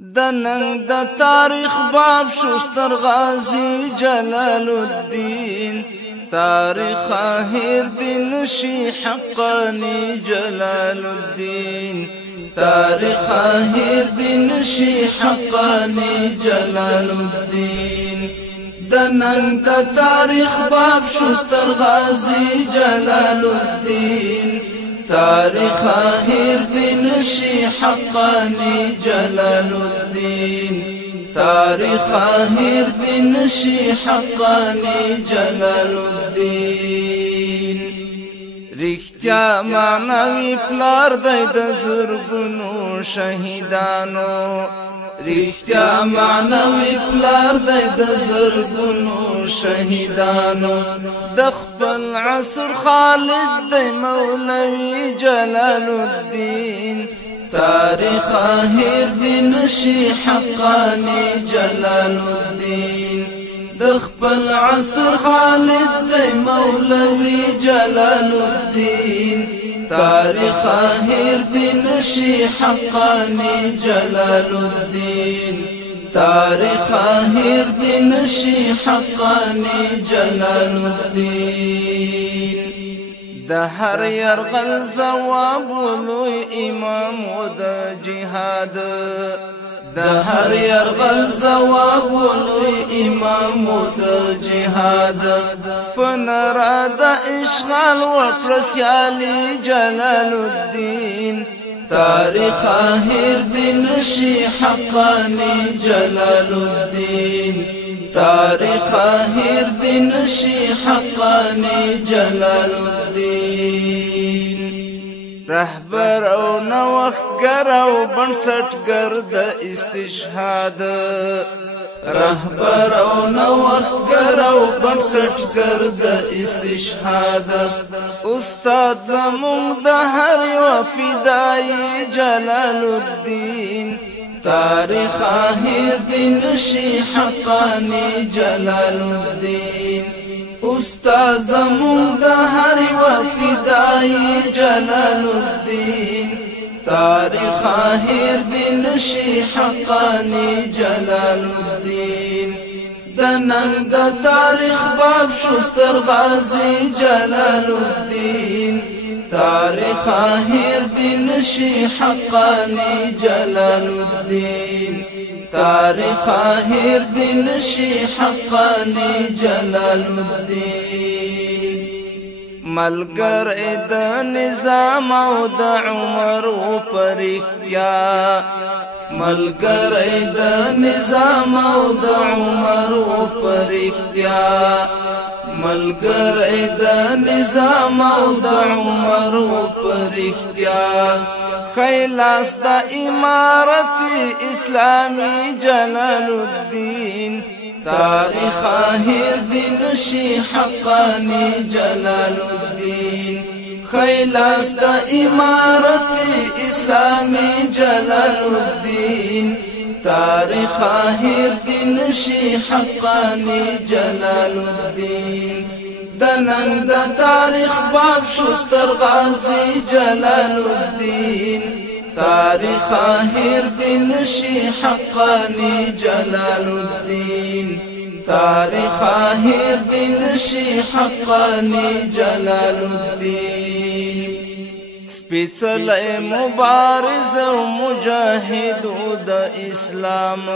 د ننګ د تاریخ باب شوستر غازی جلال الدین تاریخ هیر دین شی حقانی جلال الدین تاریخ هیر دین شی حقانی جلال الدین د ننګ د تاریخ باب شوستر غازی جلال الدین تاریخ هیر دین شی حقانی جلال الدین تاریخ هیر دین شی حقانی جلال الدین رښتیا معنوي پلار دی د زرګونو شهیدانو رښتیا معنوي پلار دی د زرګونو شهیدانو د خپل عصر خالد دی مولوی جلال الدین تاریخ هیر دین شی حقانی جلال الدین د خپل عصر خالد دی مولوی جلال الدین تاریخ هیر دین شی حقانی جلال الدین تاریخ هیر دین شی حقانی جلال الدین د هر يرغل زواب لوی امام د جهاد د هر يرغل زواب لوی امام د جهاد فنرا د اشغال وفرسیالی جلال الدین تاریخ هیر دین شی حقانی جلال الدین تاریخ هیر دین شی حقانی جلال الدین رهبر او نوښتګر او بنسټګر د استشهاد رهبر او نوښتګر او بنسټګر د استشهاد استاد زموږ د هر یو فدای جلال الدین تاریخ هیر دین شی حقانی جلال الدین استاد زموږ د هر یو فدای جلال الدین تاریخ هیر دین شی حقانی جلال الدین د ننګ د تاریخ باب شوستر غازی جلال الدین تاریخ هیر دین شی حقانی جلال الدین تاریخ هیر دین شی حقانی جلال الدین ملګر د نظام او د عمر پرختیا ملګر د نظام او د عمر پرختیا ملګر د نظام او د عمر پرختیا خیلاس د امارت اسلامی جلال الدین تاریخ هیر دین شی حقانی جلال الدین خیلاس د امارت اسلامی جلال الدین تاریخ هیر دین شی حقانی جلال الدین د ننګ د تاریخ باب شوستر غازی جلال الدین تاریخ هیر دین شی حقانی جلال الدین تاریخ هیر دین شی حقانی جلال الدین سپیڅلی مبارز او مجاهد د اسلام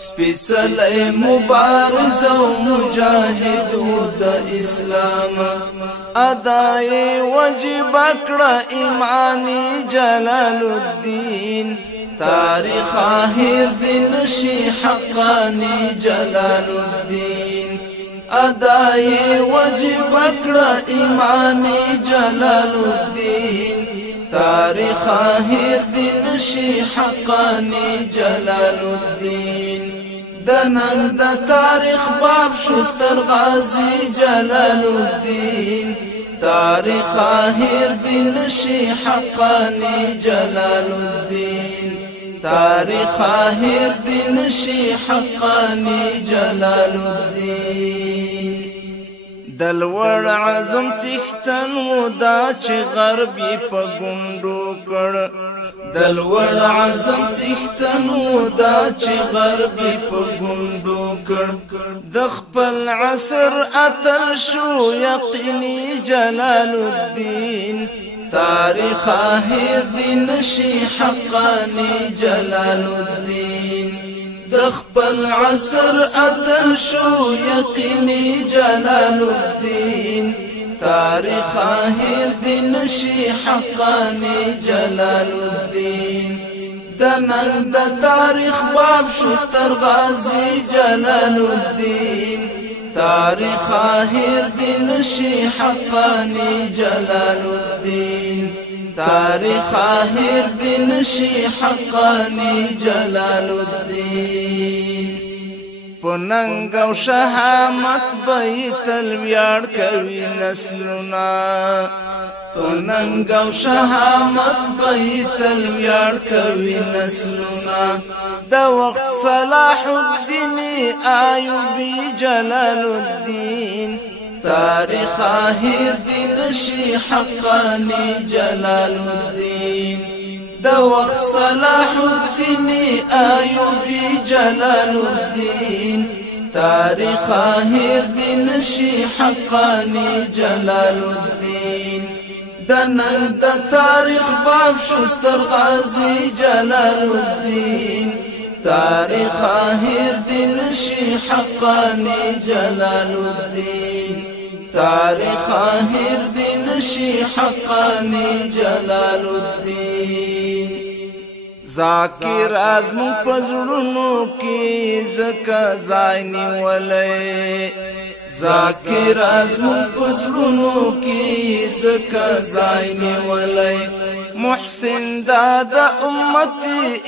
سپیڅلی مبارز او مجاهد د اسلام ادای واجب کړه ایمانی جلال الدین تاریخ هیر دین شی حقانی جلال الدین ادای واجب کړه ایمانی جلال الدین تاریخ هیر دین شی حقانی جلال الدین د ننګ د تاریخ باب شوستر غازی جلال الدین تاریخ هیر دین شی حقانی جلال الدین تاریخ هیر دین شی حقانی جلال الدین دلوړ عزم څښتن و دا چې غربي په ګونډو کړ دلوړ عزم څښتن و دا چې غربي په ګونډو کړ د خپل عصر اتل شو یقیني جلال الدین تاریخ هیر دی نشي حقانی جلال الدین د خپل عصر اتل شو یقیني جلال الدین تاریخ هیر دی نشي حقانی جلال الدین د نن د تاریخ باب شو ستر غازی جلال الدین تاریخ هیر دی نشي حقانی جلال الدین تاریخ هیر دی نشي حقانی جلال الدین پننګ او شهامت بیت الویاړ کوي نسلونه پننګ او شهامت بیت الویاړ کوي نسلونه د وخت صلاح الدین ایوبی جلال الدین تاریخ هیر دی نشي حقانی جلال الدین د وخت صلاح الدین ایوبی جلال الدین تاریخ هیر دی نشي حقانی جلال الدین د نن د تاریخ باب شو ستر غازی جلال الدین تاریخ هیر دی نشي حقانی جلال الدین تاریخ هیر دی نشي حقانی جلال الدین ذاکر ازمو پزړونو کې زکه زایني ولې ذاکر ازمو پزړونو کې زکه زایني ولې محسن داد امت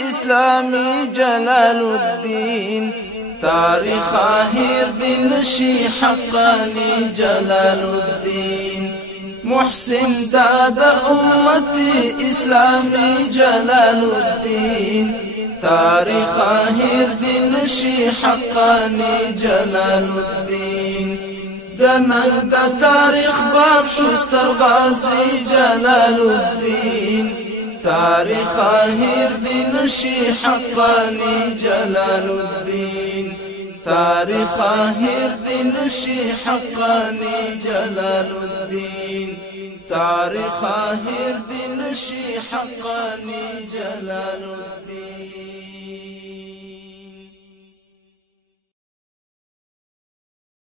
اسلامی جلال الدین تاریخ هیر دی نشي حقانی جلال الدین محسن داد امت اسلامی جلال الدین تاریخ هیر دی نشي حقانی جلال الدین د نن د تاریخ باب شو ستر غازی جلال الدین تاریخ هیر دی نشي حقانی جلال الدین تاریخ هیر دی نشي حقانی جلال الدین تاریخ هیر دی نشي حقانی جلال الدین